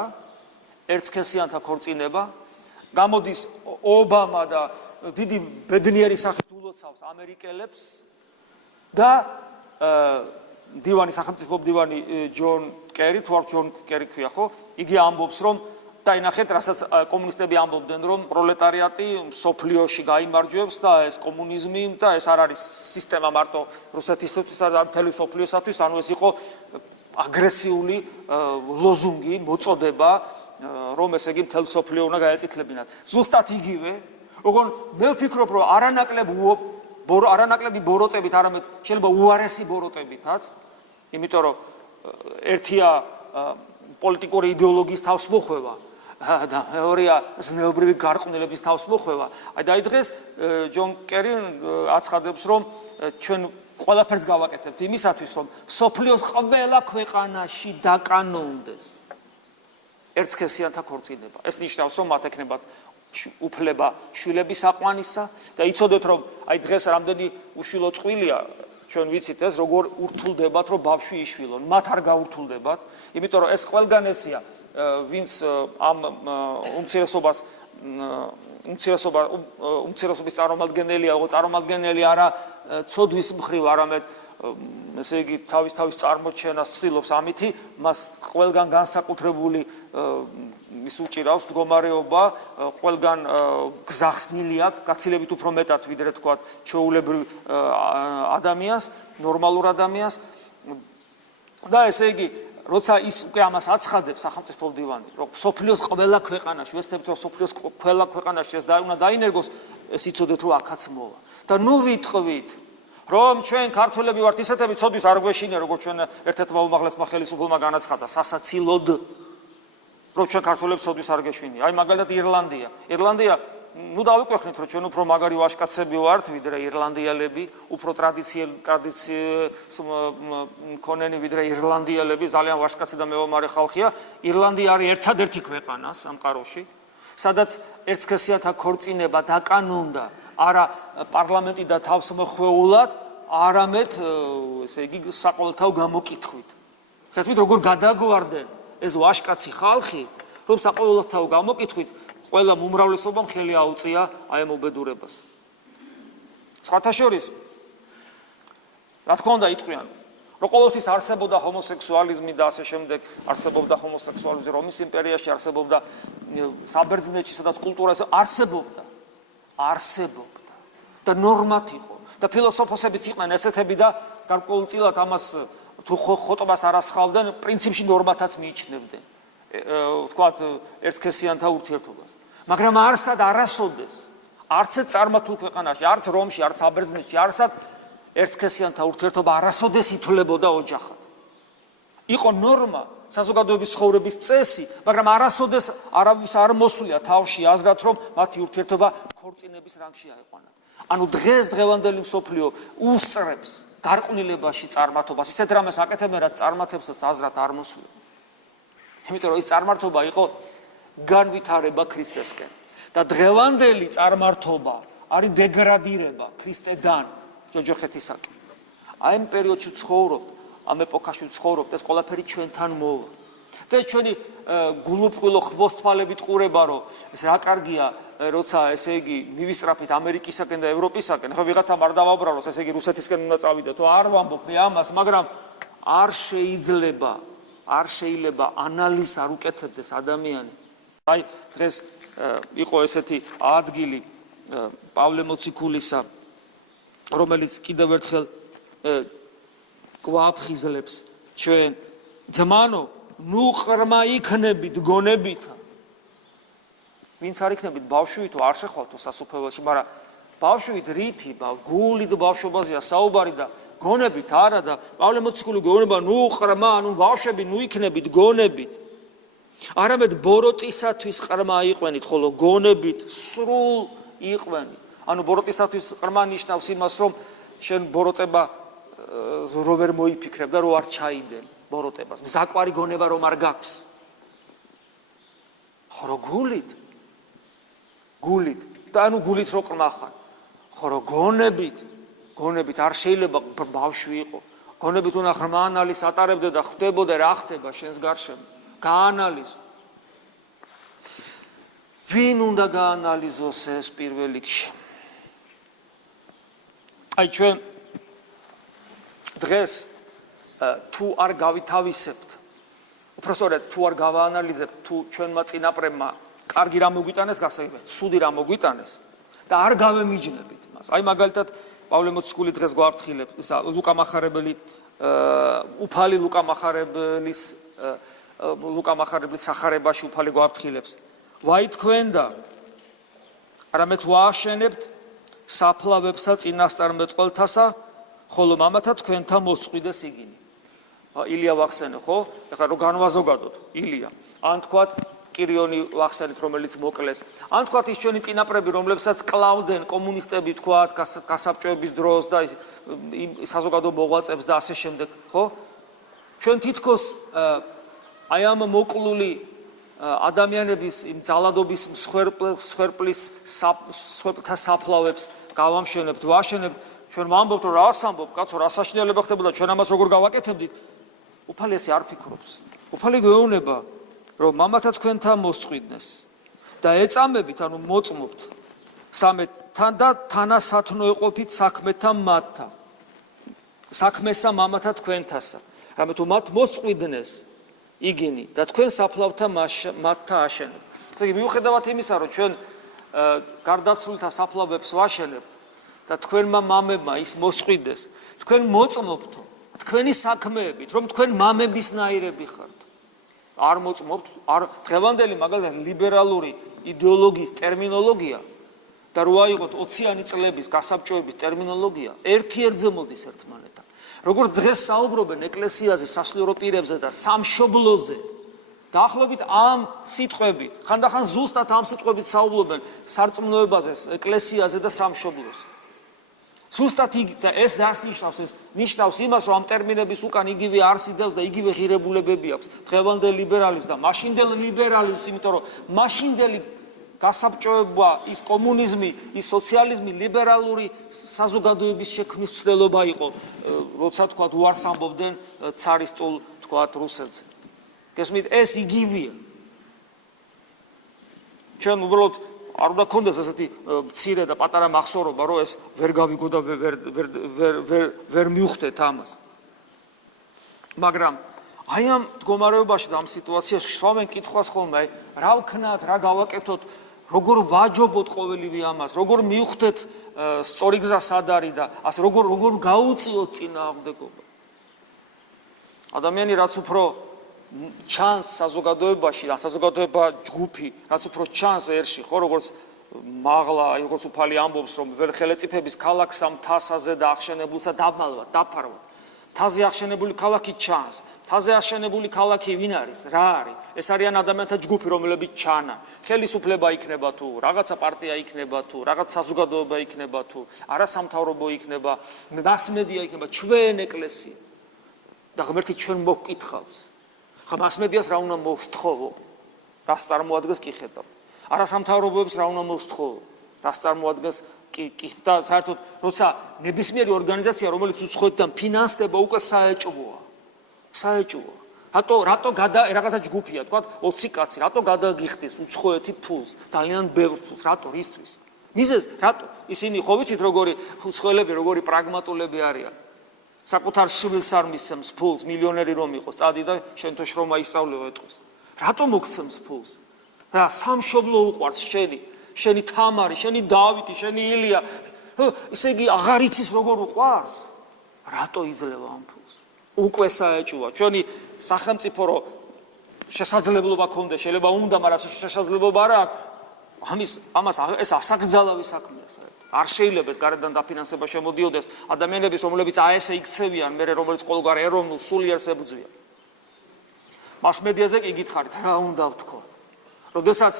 ერთსქესიანთა ქორწინება. გამოდის ობამა და დიდი ბედნიერი სახით ულოცავს ამერიკელებს და დივანი, სახელმწიფო დივანი ჯონ კერი, თუ არ ჯონ კერი ქვია, ხო? იგი ამბობს, რომ დაინახეთ, რასაც კომუნისტები ამბობდნენ, რომ პროლეტარიატი სოფლიოში გაიმარჯვებს და ეს კომუნიზმი და ეს არ არის სისტემა მარტო რუსეთისათვის, არამედ მთელი სოფლიოსათვის, ანუ ეს იყო აგრესიული ლოზუნგი, მოწოდება, რომ ესე იგი მთელ სოფლიო უნდა გაეწითლებინათ. ზუსტად იგივე, ოღონდ მე ვფიქრობ, რომ არანაკლები ბოროტებით, არამედ შეიძლება უარესი ბოროტებითაც, იმიტომ რომ ერთია პოლიტიკური იდეოლოგიის თავსმოხვევა და მეორეა ზნეობრივი გარყვნილების თავსმოხვევა. აი დღეს ჯონ კერი აცხადებს, რომ ჩვენ ყველაფერს გავაკეთებთ იმისათვის, რომ სოფლიოს ყველა ქვეყანაში დაკანონდეს ერთსქესიანთა ქორწინება. ეს ნიშნავს, რომ მათ ექნებათ უფლება შვილების აყვანისა და იცოდეთ, რომ აი დღეს რამდენი უშვილო წყვილია, ჩვენ ვიცით ეს როგორ ურთულდებათ, რომ ბავშვი იშვილონ, მათ არ გაურთულდებათ, იმიტომ რომ ეს ყველგან ესია, ვინც ამ უმცირესობის წარმომადგენელია, წარმომადგენელი არა ცოდვის მხრივ, არამედ ესე იგი თავის წარმოჩენას ცდილობს ამითი, მას ყველგან განსაკუთრებული ის უჭირავს მდგომარეობა, ყველგან გზახსნილი აქვს, გაცილებით უფრო მეტად ვიდრე თქვა ჩვეულებრივ ადამიანს, ნორმალურ ადამიანს. და ესე იგი, როცა ის უკვე ამას აცხადებს სახელმწიფო დივანი, რომ სოფლიოს ყველა ქვეყანაში, ვესწრებთ, რომ სოფლიოს ყველა ქვეყანაში ეს უნდა დაინერგოს, ეს იცოდეთ, რომ აქაც მოვა. და ნუ ვიტყვით, რომ ჩვენ ქართველები ვართ ისეთები, ცოდვის არ გვეშინია, როგორც ჩვენ ერთ-ერთმა უმაღლესმა ხელისუფლებმა განაცხადა, სასაცილოდ, რომ ჩვენ ქართველებს ცოდვის არ გეშვინია. აი მაგალითად ირლანდია, ნუ დავიკვეხნით, რომ ჩვენ უფრო მაგარი ვაჟკაცები ვართ, ვიდრე ირლანდიელები, უფრო ტრადიციას მქონენი ვიდრე ირლანდიელები, ძალიან ვაჟკაცი და მეომარი ხალხია. ირლანდია არის ერთადერთი ქვეყანა სამყაროში, სადაც ერთსქესიანთა ქორწინება დაკანონდა არა პარლამენტი და თავსმოხვეულად, არამედ ესე იგი საყოველთაო გამოკითხვით. ხესვით როგორ გადაგვარდნენ ეს ვაჟკაცი ხალხი, რომ საყოველთაო გამოკითხვით ყველა უმრავლესობამ ხელი აუწია აი ამ უბედურებას. სხვათა შორის, რა თქმა უნდა იტყვიან, რომ ყოველთვის არსებობდა ჰომოსექსუალიზმი და ასე შემდეგ, არსებობდა ჰომოსექსუალიზმი რომის იმპერიაში, არსებობდა საბერძნეთში, სადაც კულტურა არსებობდა და ნორმად იყო და ფილოსოფოსებიც იყვნენ ესეთები და გარკვეულწილად ამას თუ ხოტობას არ ასხავდნენ, პრინციპში ნორმათაც მიიჩნევდნენ. თქვათ ერთსქესიანთა ურთიერთობას. მაგრამ არასოდეს, არც წარმართულ ქვეყანაში, არც რომში, არც საბერძნეთში, არცად ერთსქესიანთა ურთიერთობა არასოდეს ითვლებოდა ოჯახად. იყო ნორმა, საზოგადოების ცხოვრების წესი, მაგრამ არასოდეს არავის არ მოსვლია თავში აზრად, რომ მათი ურთიერთობა ქორწინების რანგში აიყვანათ. ანუ დღევანდელი მსოფლიო უსწრებს გარყვნილებაში წარმართობას, ისეთ რამეს აკეთებენ, რაც წარმართებსაც აზრად არ მოსვლია. იმიტომ რომ ეს წარმართობა იყო განვითარება ქრისტესკენ და დღევანდელი წარმართობა არის დეგრადირება ქრისტედან ჯოჯოხეთისაკენ. აი ამ პერიოდში ცხოვრობთ, ამ ეპოქაში ცხოვრობთ, ეს ყველაფერი ჩვენთან მოვა. და ჩვენი გულუბრყვილო ხმოსთვალებით ყურება, რომ ეს რა კარგია, როცა ესე იგი მივისწრაფით ამერიკისაკენ და ევროპისაკენ, ხო ვიღაცამ არ დავაბრალოს, ესე იგი რუსეთისკენ უნდა წავიდეთ, თუ არ ვამბობ ამას, მაგრამ არ შეიძლება ანალიზს არ უკეთებდეს ადამიანი. აი დღეს იყო ესეთი ადგილი პავლე მოციქულისა, რომელიც კიდევ ერთხელ გვაფხიზლებს ჩვენ ძმანო, ნუ ყრმა იქნებით გონებით. ვინც არ იქნებით ბავშვი თუ არ შეხვალთ სასუფეველში, მაგრამ ბავშვით რითი, გულით ბავშვობაზეა საუბარი და გონებით არა და პავლე მოციქული გონება ნუ ყრმა, ანუ ბავშვები ნუ იქნებით გონებით. არამედ ბოროტისათვის ყრმა იყვენით, ხოლო გონებით სრულ იყვენით. ანუ ბოროტისათვის ყრმა ნიშნავს იმას, რომ შენ ბოროტება რო ვერ მოიფიქრებ და რო არ ჩაიდენ ბოროტებას. საკვარი გონება რომ არ გაქვს. ხო გულით და ანუ გულით რო ყრმა ხარ. ხო გონებით არ შეიძლება ბავშვი იყო. გონებით უნდა ღრმა ანალიზს ატარებდე და ხვდებოდე რა ხდება შენს გარშემო. გაანალიზო. ვინ უნდა გაანალიზოს ეს პირველ რიგში? აი ჩვენ დღეს თუ არ გავითავისებთ, უბრალოდ თუ არ გავაანალიზებთ, თუ ჩვენმა წინაპრებმა კარგი რამ მოგვიტანეს, გასაგებია, ცუდი რამ მოგვიტანეს და არ გავემიჯნებით მას. აი მაგალითად პავლე მოციქული დღეს გვაფრთხილებს, ლუკა მახარებელი, უფალი ლუკა მახარებლის სახარებაში უფალი გვაფრთხილებს. ვაი თქვენ და არამედ ვააშენებთ საფლავებსა წინასწარმეტყველთასა, ხოლო მამათა თქვენთან მოსწყვიდეს იგინი. ილია ვახსენე, ხო? ეხლა რო განვაზოგადოთ, ილია. ან თქვათ კირიონი ვახსენეთ, რომელიც მოკლეს. ან თქვათ ის ჩვენი წინაპრები, რომლებსაც კლავდნენ კომუნისტები, თქვათ, გასაბჭოების დროს და საზოგადო მოღვაწეებს და ასე შემდეგ, ხო? ჩვენ თითქოს აი ამ მოკლული ადამიანების იმ ძალადობის მსხვერპლთა საფლავებს გავამშენებთ, ვაშენებთ, ჩვენ ვამბობთ, რომ რას ამბობ, კაცო, რა საშინელება ხდებოდა, ჩვენ ამას როგორ გავაკეთებდით? უფალი ესე არ ფიქრობს. უფალი გვეუბნება, რომ მამათა თქვენთან მოსწყვიდნეს და ეწამებით, ანუ მოწმობთ სამეთთან და თანასათნო ეყოფით საქმეთან მათთან. საქმესა მამათა თქვენთასა. რამე თუ მათ მოსწყვიდნეს იგინი და თქვენ საფლავთა მათთან აშენებთ. ესე იგი, მიუხედავად იმისა, რომ ჩვენ გარდაცვლილთა საფლავებს ვაშენებთ და თქვენმა მამებმა ის მოსწყვიდეს, თქვენ მოწმობთ თქვენი საქმეებით, რომ თქვენ მამებისნაირები ხართ. არ მოწმობთ, არ დღევანდელი მაგალითად ლიბერალური იდეოლოგიის ტერმინოლოგია და რო აიღოთ 20-იანი წლების გასაბჭოების ტერმინოლოგია, ერთ-ერთზე მოდის ერთმანეთთან. როგორც დღეს საუბრობენ ეკლესიაზე, სასულიერო პირებზე და სამშობლოზე, დაახლოებით ამ სიტყვებით, ხანდახან ზუსტად ამ სიტყვებით საუბრობენ სარწმუნოებაზე, ეკლესიაზე და სამშობლოზე. ზუსტად და ეს ნიშნავს, ეს ნიშნავს იმას, რომ ამ ტერმინების უკან იგივე არსი დევს და იგივე ღირებულებები აქვს დღევანდელ ლიბერალიზმს და მაშინდელ ლიბერალიზმს, იმიტომ რომ მაშინდელი გასაბჭოება, ის კომუნიზმი, ის სოციალიზმი ლიბერალური საზოგადოების შექმნის ცდელობა იყო, როცა თქვა უარს ამბობდნენ ცარისტულ, თქვა რუსეთზე. გესმით, ეს იგივეა. ჩვენ უბრალოდ არ უნდა გქონდეს ესეთი მცირე და პატარა მახსოვრობა, რომ ეს ვერ გავიგო და ვერ მივხვდეთ ამას. მაგრამ აი ამ მდგომარეობაში და ამ სიტუაციაში შვამენ კითხვას ხოლმე, რა ვქნათ, რა გავაკეთოთ, როგორ ვაჯობოთ ყოველივე ამას, როგორ მივხვდეთ სწორი გზა სად არის და ასე როგორ გაუწიოთ წინააღმდეგობა. ადამიანი რაც უფრო ჩანს საზოგადოებაში, საზოგადოება ჯგუფი, რაც უფრო ჩანს ერში, ხო, როგორც მაღლა, როგორც უფალი ამბობს, რომ ვერ ხელეწიფების ქალაქს ამ თასაზე და აღშენებულსა დაბალვად, დაფარვად. თაზე აღშენებული ქალაქი ჩანს. თაზე აღშენებული ქალაქი ვინ არის? რა არის? ეს არიან ადამიანთა ჯგუფი, რომლებიც ჩანან. ხელისუფლება იქნება თუ, რაღაცა პარტია იქნება თუ, რაღაც საზოგადოება იქნება თუ, არასამთავრობო იქნება, მასმედია იქნება, ჩვენ ეკლესია. და ღმერთი ჩვენ მოგკითხავს. ხა მასმედიას რა უნდა მოვსთხოვო? რას წარმოადგენს კი ხედავთ. არასამთავრობოებს რა უნდა მოვსთხოვო? რას წარმოადგენს კი და საერთოდ როცა ნებისმიერი ორგანიზაცია, რომელიც უცხოეთიდან ფინანსდება, უკვე საეჭვოა. საეჭვოა. რატო რაღაცა ჯგუფია, თქვა 20 კაცი, რატო გადაგიხდის უცხოეთი ფულს, ძალიან ბევრ ფულს, რატო, რისთვის? მიზეზ, რატო? ისინი ხო ვიცით როგორი უცხოელები, როგორი პრაგმატულები არიან. საკუთარ შვილს არ მისცემს ფულს, მილიონერი რომ იყოს, წადი და შენ თუ შრომა ისწავლეო ეტყვის. რატო მოგცემს ფულს? და სამშობლო უყვარს შენი თამარი, შენი დავითი, შენი ილია. ისე იგი აღარ იცის როგორ უყვარს? რატო იძლევა ამ ფულს? უკვე საეჭვოა. ჩვენი სახელმწიფო რო შესაძლებლობა ქონდეს, შეიძლება უნდა, მაგრამ შესაძლებლობა არა აქვს. ამას ეს ასაკრძალავი საქმეა საერთოდ. არ შეიძლება ეს გარედან დაფინანსება შემოდიოდეს ადამიანების, რომლებიც აესე იქცევიან, მერე რომელიც ყოველგვარ ეროვნულ სულიერს ებრძვიან. მასმედიაზე კი გითხარით, რა უნდა ვთქო? როდესაც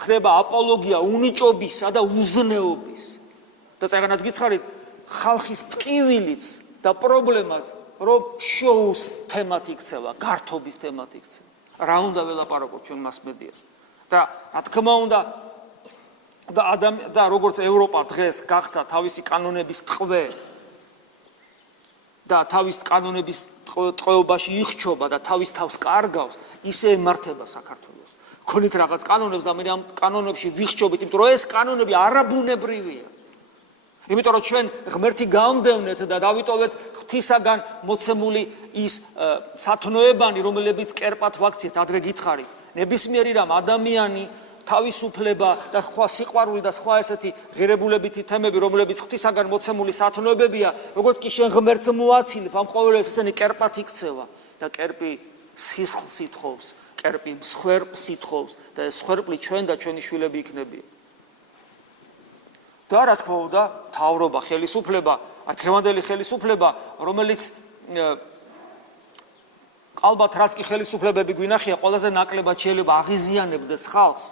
ხდება აპოლოგია უნიჭობისა და უზნეობის და წეგანაც გითხარით ხალხის ტკივილიც და პრობლემაც, რომ შოუს თემად იქცევა, გართობის თემად იქცევა. რა უნდა ველაპარაკოთ ჩვენ მასმედიას? და რა თქმა უნდა და როგორც ევროპა დღეს გახდა თავისი კანონების ტყვე და თავის კანონების ტყვეობაში იხჩობა და თავის თავს კარგავს, ისე ემართება საქართველოს. ქონით რაღაც კანონებს და მე ამ კანონებში ვიხჩობით, იმიტომ რომ ეს კანონები არაბუნებრივია. იმიტომ რომ ჩვენ ღმერთი გავმდევნეთ და დავიტოვეთ ღვთისაგან მოცემული ის სათნოებანი, რომლებიც კერპად ვაქციეთ, ადრე გითხარი. ნებისმიერი რამ ადამიანი თავისუფლება და სხვა სიყვარული და სხვა ესეთი ღირებულებითი თემები, რომლებიც ღვთისაგან მოცემული სათნოებებია, როგორც კი შენ ღმერთს მოაცილებ, ამ ყოველს ესენი კერპად იქცევა და კერპი სისხლს ითხოვს, კერპი მსხვერპლს ითხოვს და ეს მსხვერპლი ჩვენ და ჩვენი შვილები იქნებიან. და რა თქმა უნდა, მთავრობა, ხელისუფლება, დღევანდელი ხელისუფლება, რომელიც ალბათ რაც კი ხელისუფლებები გვინახია, ყველაზე ნაკლებად შეიძლება აღიზიანებდეს ხალხს.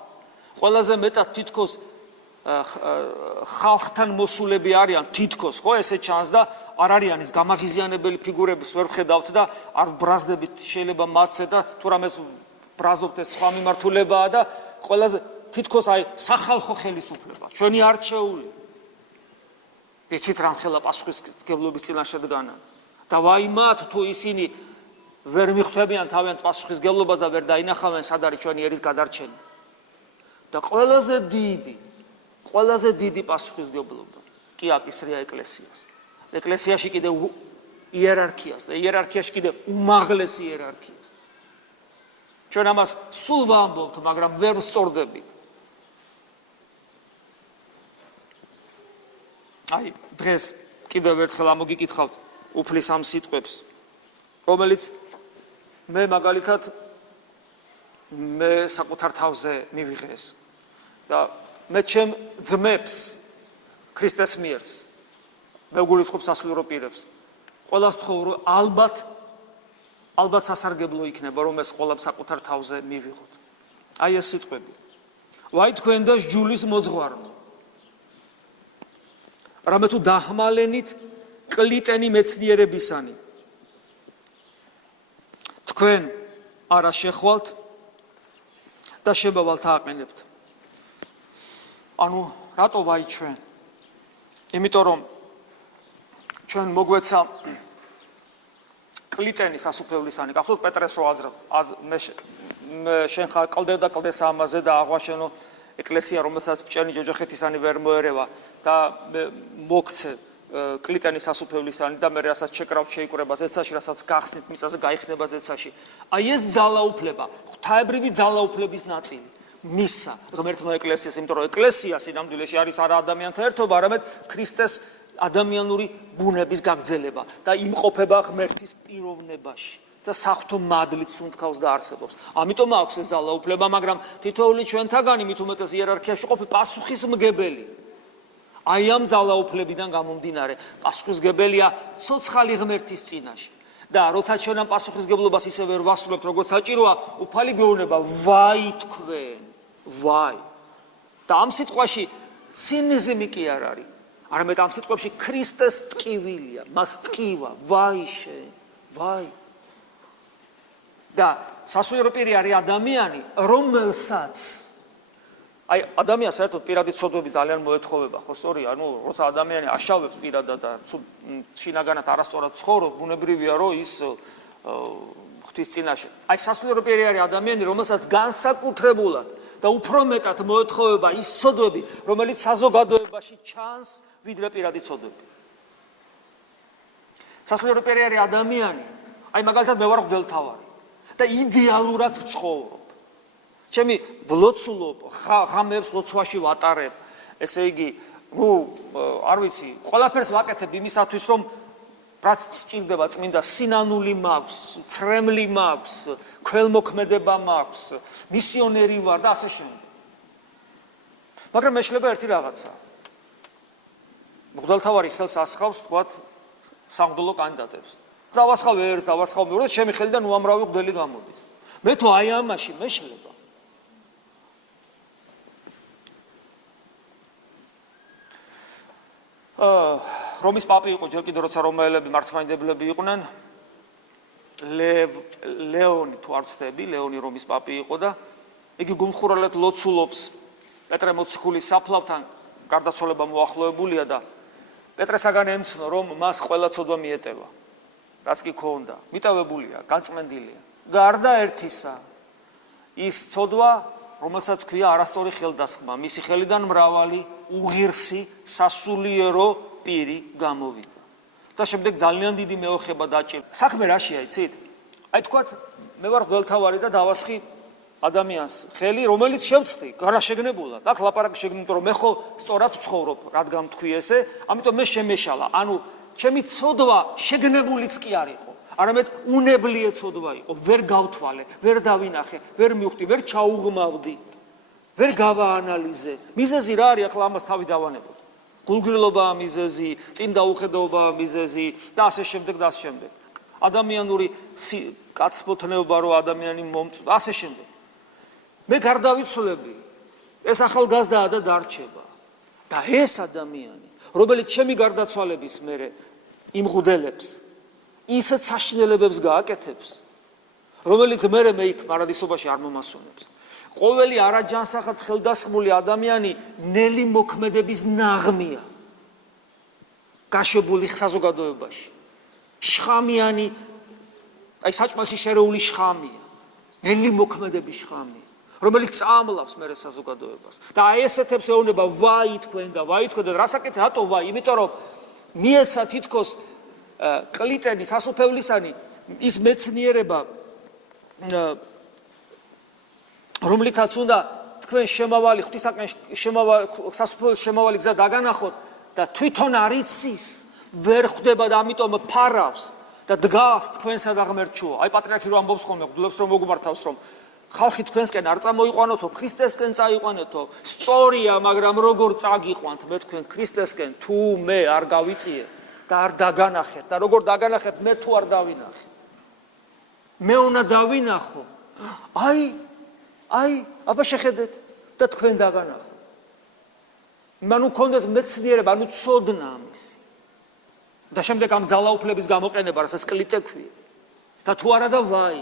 ყველაზე მეტად თითქოს ხალხთან მოსულები არიან, თითქოს, ხო, ესე ჩანს და არ არიან ის გამაღიზიანებელი ფიგურების ვერ ხედავთ და არ ბრაზდებით შეიძლება მათზე და თუ რამეს ბრაზობთ ეს სხვა მიმართულებაა და ყველაზე თითქოს აი სახალხო ხელისუფლება, ჩვენი არჩეული. იცით რამ ხელა პასუხისმგებლობის წინაშე დგანან და ვაიმათ თუ ისინი ვერ მიხვდებიან თავიანთ პასუხისმგებლობას და ვერ დაინახავენ სად არის ჩვენი ერის გადარჩენა. და ყველაზე დიდი პასუხისმგებლობა კი აკისრია ეკლესიას. ეკლესიაში კიდევ იერარქიას და იერარქიაში კიდევ უმაღლეს იერარქიას. ჩვენ ამას სულ ვამბობთ, მაგრამ ვერ ვსწორდებით. აი, დღეს კიდევ ერთხელ ამოგიკითხავთ უფლის ამ სიტყვებს, რომელიც მე მაგალითად მე საკუთარ თავზე მივიღე ეს და მე ჩემ ძმებს ქრისტეს მიერს მე გულისხმობ სასულიერო პირებს ყველას ვთხოვ რომ ალბათ სასარგებლო იქნება რომ ეს ყველა საკუთარ თავზე მივიღოთ. აი ეს სიტყვები. ვაი თქვენ და ჯულის მოძღვარნო. რამე თუ დაჰმალენით კლიტენი მეცნიერებისანი. თქვენ არა შეხვალთ და შემავალთ აყენებთ. ანუ რატო ვაი ჩვენ? იმიტომ რომ ჩვენ მოგვეცა კლიტენის სასუფევლისანი, გახსოვთ პეტრეს რო მე შენ ხარ კლდე და კლდეს ამაზე და აღვაშენო ეკლესია, რომელსაც ბჭენი ჯოჯოხეთისანი ვერ მოერევა და მოგცე კლიტენის სასუფევლისანი და მე რასაც შეკრავთ შეიკრება ზეცაში, რასაც გახსნით მიწაზე გაიხსნება ზეცაში. აი ეს ძალაუფლება, ღვთაებრივი ძალაუფლების ნაწილი. მისცა ღმერთმა ეკლესიას, იმიტომ რომ ეკლესია სინამდვილეში არის არა ადამიანთა ერთობა, არამედ ქრისტეს ადამიანური ბუნების გაგრძელება და იმყოფება ღმერთის პიროვნებაში და საღვთო მადლით სუნთქავს და არსებობს. ამიტომ აქვს ეს ძალაუფლება, მაგრამ თითოეული ჩვენთაგანი მით უმეტეს იერარქიაში ყოფი პასუხისმგებელი. აი ამ ძალაუფლებიდან გამომდინარე, პასუხისმგებელია ცოცხალი ღმერთის წინაშე. და როცა ჩვენ ამ პასუხისმგებლობას ისე ვერ ვასრულებთ, როგორც საჭიროა, უფალი გვეუბნება, ვაი თქვენ, ვაი. და ამ სიტყვაში ცინიზმი კი არ არის, არამედ ამ სიტყვებში ქრისტეს ტკივილია, მას ტკივა, ვაი შენ, ვაი. და სასულიერო პირი არის ადამიანი, რომელსაც აი ადამიანს საერთოდ პირადი ცოდვები ძალიან მოეთხოვება, ხო სწორია, ანუ როცა ადამიანი აშავებს პირადად და შინაგანად არასწორად ცხოვრობს, ბუნებრივია რომ ის ღვთის წინაშე. აი სასულიერო პირი არის ადამიანი, რომელსაც განსაკუთრებულად და უფრო მეტად მოეთხოვება ის ცოდვები, რომელიც საზოგადოებაში ჩანს, ვიდრე პირადი ცოდვები. სასულიერო პირი არის ადამიანი, აი მაგალითად მე ვარ მღვდელმთავარი და იდეალურად ვცხოვრობ. ჩემი ვლოცულობ, ღამეებს ლოცვაში ვატარებ, ესე იგი, არ ვიცი, ყველაფერს ვაკეთებ იმისათვის, რომ რაც სჭირდება წმინდა სინანული მაქვს, ცრემლი მაქვს, ქველმოქმედება მაქვს, მისიონერი ვარ და ასე შემდეგ. მაგრამ მეშლება ერთი რაღაცა. მღვდელმთავარი ხელს ასხავს, თქვათ, სამღვდელო კანდიდატებს. დავასხავ ერთს, დავასხავ მეორეს, ჩემი ხელიდან უამრავი მღვდელი გამოდის. მე თუ აი ამაში მეშლება რომის პაპი იყო ჯერ კიდევ როცა რომაელები მართლმადიდებლები იყვნენ, ლეონი თუ არ ვცდები, ლეონი რომის პაპი იყო და იგი გულმხურალედ ლოცულობს პეტრე მოციქულის საფლავთან, გარდაცვალება მოახლოებულია და პეტრესაგან ემცნო, რომ მას ყველა ცოდვა მიეტევა. რაც კი ქონდა, მიტოვებულია, განწმენდილია. გარდა ერთისა, ის ცოდვა რომელსაც ქვია არასწორი ხელდასხმა, მისი ხელიდან მრავალი უღირსი სასულიერო პირი გამოვიდა. და შემდეგ ძალიან დიდი მეოხება დაჭირდა. საქმე რაშია, იცით? აი თქვათ, მე ვარ გველთავარი და დავასხი ადამიანს ხელი, რომელიც შევწდი, გარაშეგნებულად. აქ ლაპარაკი შეგნებთ, რომ მე ხო სწორად ვცხოვრობ, რადგან თქვი ესე, ამიტომ მე შემეშალა. ანუ ჩემი ცოდვა შეგნებულიც კი არ იყო. არამედ უნებლიე ცოდვა იყო, ვერ გავთვალე, ვერ დავინახე, ვერ მივხვდი, ვერ ჩაუღმავდი, ვერ გავაანალიზე. მიზეზი რა არის, ახლა ამას თავი დავანებოთ. გულგრილობაა მიზეზი, წინ დაუხედაობაა მიზეზი და ასე შემდეგ და ასე შემდეგ. ადამიანური კაცფოთნეობა რო ადამიანი მომწვდა, ასე შემდეგ. მე გარდავიცვლები, ეს ახალგაზრდაა და დარჩება. და ეს ადამიანი, რომელიც ჩემი გარდაცვალების მერე იმღუდელებს, ისეთ საშინელებებს გააკეთებს, რომელიც მერე მე იქ პარადისობაში არ მომასვენებს. ყოველი არაჯანსაღად ხელდასხმული ადამიანი ნელი მოქმედების ნაღმია. გაშვებული საზოგადოებაში. შხამიანი, აი საჭმელში შერეული შხამია. ნელი მოქმედების შხამია, რომელიც წამლავს მერე საზოგადოებას. და აი ესეთებს ეუბნება ვაი თქვენ და ვაი თქვენ და რასაკეთე რატო ვაი? იმიტომ რომ მიეცა თითქოს კლიტენი სასופევლისანი ის მეცნიერება რომლითაც უნდა თქვენ შემავალი ღვთისაკენ სასופეველის შემავალი გზა დაგანახოთ და თვითონ არ იცის ვერ ხვდება და ამიტომ ფარავს და დგას თქვენსა და ღმერთშუა. აი პატრიარქი რო ამბობს ხოლმე გულებს რომ მოგმართავს რომ ხალხი თქვენსკენ არ წამოიყვანოთო, ქრისტესკენ წაიყვანეთო. სწორია, მაგრამ როგორ წაგიყვანთ მე თქვენ ქრისტესკენ, თუ მე არ გავიწიე და არ დაგანახეთ და როგორ დაგანახეთ მე თუ არ დავინახე. მე უნდა დავინახო. აი, აბა შეხედეთ და თქვენ დაგანახოთ. მანუ კონდეს მეცნიერება, ანუ ცოდნა ამისი. და შემდეგ ამ ძალაუფლების გამოყენება, რასაც კლიტე ქვია. და თუ არა და ვაი.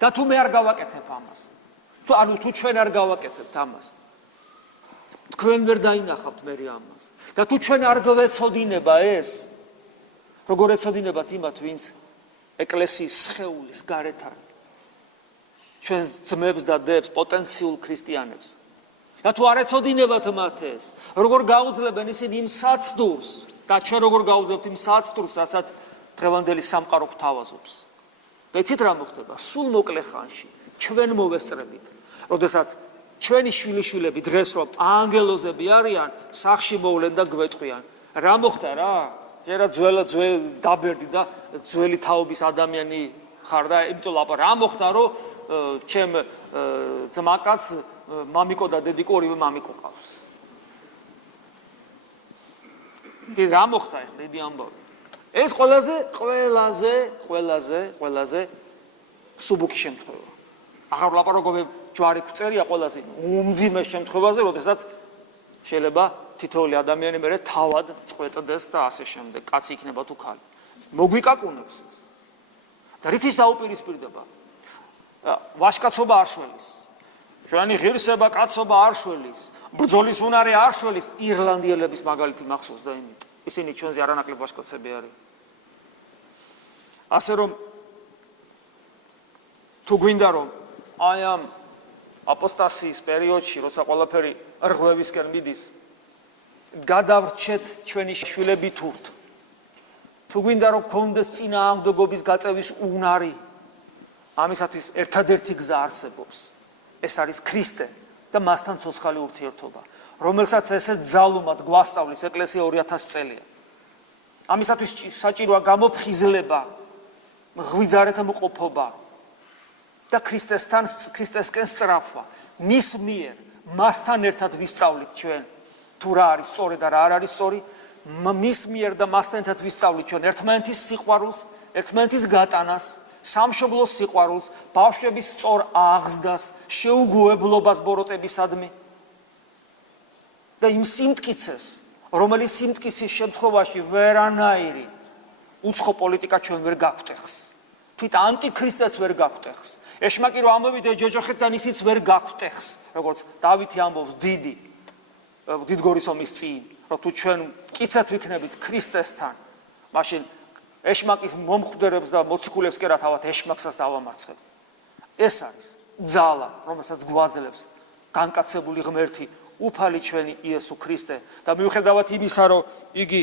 და თუ მე არ გავაკეთებ ამას. თუ ჩვენ არ გავაკეთებთ ამას. თქვენ ვერ დაინახავთ მე ამას. და თუ ჩვენ არ გვეცოდინება ეს, როგორ ეცოდინებათ იმათ, ვინც ეკლესიის სხეულის გარეთ არის. ჩვენ ძმებს და დებს, პოტენციურ ქრისტიანებს. და თუ არ ეცოდინებათ მათ ეს, როგორ გაუძლებენ ისინი იმ საცდურს და ჩვენ როგორ გაუძლებთ იმ საცდურს, რასაც დღევანდელი სამყარო გვთავაზობს. და იცით რა მოხდება? სულ მოკლე ხანში ჩვენ მოვესწრებით, როდესაც ჩვენი შვილიშვილები დღეს რომ ანგელოზები არიან, სახში მოვლენ და გვეტყვიან. რა მოხდა რა? ჯერა ძველი დაბერდი და ძველი თაობის ადამიანი ხარ და იმიტომ ლაპარაკ. რა მოხდა რომ ჩემ ძმაკაც მამიკო და დედიკო ორივე მამიკო ყავს. კი რა მოხდა ახლა დიდი ამბავი. ეს ყველაზე სუბუქი შემთხვევა. აღარ ვლაპარაკობ ჯვარი გვწერია ყველაზე უმძიმე შემთხვევაზე, როდესაც შეიძლება თითოეული ადამიანი მერე თავად წყვეტდეს და ასე შემდეგ. კაცი იქნება თუ ქალი. მოგვიკაკუნებს ეს. და რითიც დაუპირისპირდება? ვაჟკაცობა არ შველის. ჩვენი ღირსება კაცობა არ შველის. ბრძოლის უნარი არ შველის. ირლანდიელების მაგალითი მახსოვს და იმიტომ. ისინი ჩვენზე არანაკლებ ვაჟკაცები არიან. ასე რომ თუ გვინდა რომ აი ამ აპოსტასიის პერიოდში, როცა ყველაფერი რღვევისკენ მიდის, გადავრჩეთ ჩვენი შვილები თურთ. თუ გვინდა რომ გქონდეს წინააღმდეგობის გაწევის უნარი, ამისათვის ერთადერთი გზა არსებობს. ეს არის ქრისტე და მასთან ცოცხალი ურთიერთობა, რომელსაც ესე ძალუმად გვასწავლის ეკლესია 2000 წელია. ამისათვის საჭიროა გამოფხიზლება, ღვიძარეთ მყოფობა და ქრისტესკენ სწრაფვა. მის მიერ, მასთან ერთად ვისწავლით ჩვენ თუ რა არის სწორი და რა არ არის სწორი, მის მიერ და მასთან ერთად ვისწავლით ჩვენ ერთმანეთის სიყვარულს, ერთმანეთის გატანას, სამშობლოს სიყვარულს, ბავშვების სწორ აღზრდას, შეუგუებლობას ბოროტებისადმი და იმ სიმტკიცეს, რომელიც სიმტკიცის შემთხვევაში ვერანაირი უცხო პოლიტიკა ჩვენ ვერ გაგვტეხს. თვით ანტიქრისტეს ვერ გაგვტეხს. ეშმაკი რომ ამოვიდა ჯოჯოხეთთან ისიც ვერ გაგვტეხს, როგორც დავითი ამბობს დიდგორის ომის წინ, რომ თუ ჩვენ მტკიცეთ ვიქნებით ქრისტესთან, მაშინ ეშმაკის მომხვდერებს და მოციქულებს კერათავად ეშმაკსაც დავამარცხებ. ეს არის ძალა, რომელსაც გვაძლევს განკაცებული ღმერთი, უფალი ჩვენი იესო ქრისტე და მიუხედავად იმისა, რომ იგი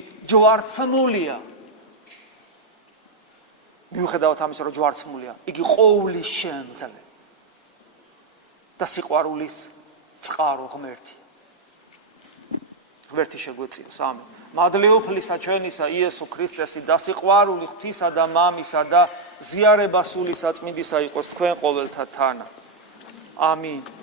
ჯვარცმულია, იგი ყოვლის შემძლე და სიყვარულის წყარო ღმერთია. ღმერთი შეგვეციოს. ამენ. მადლეოფლისა ჩვენისა იესო ქრისტესი და სიყვარული ღვთისა და მამისა და ზიარება სული საწმინდისა იყოს თქვენ ყოველთა თანა. ამინ.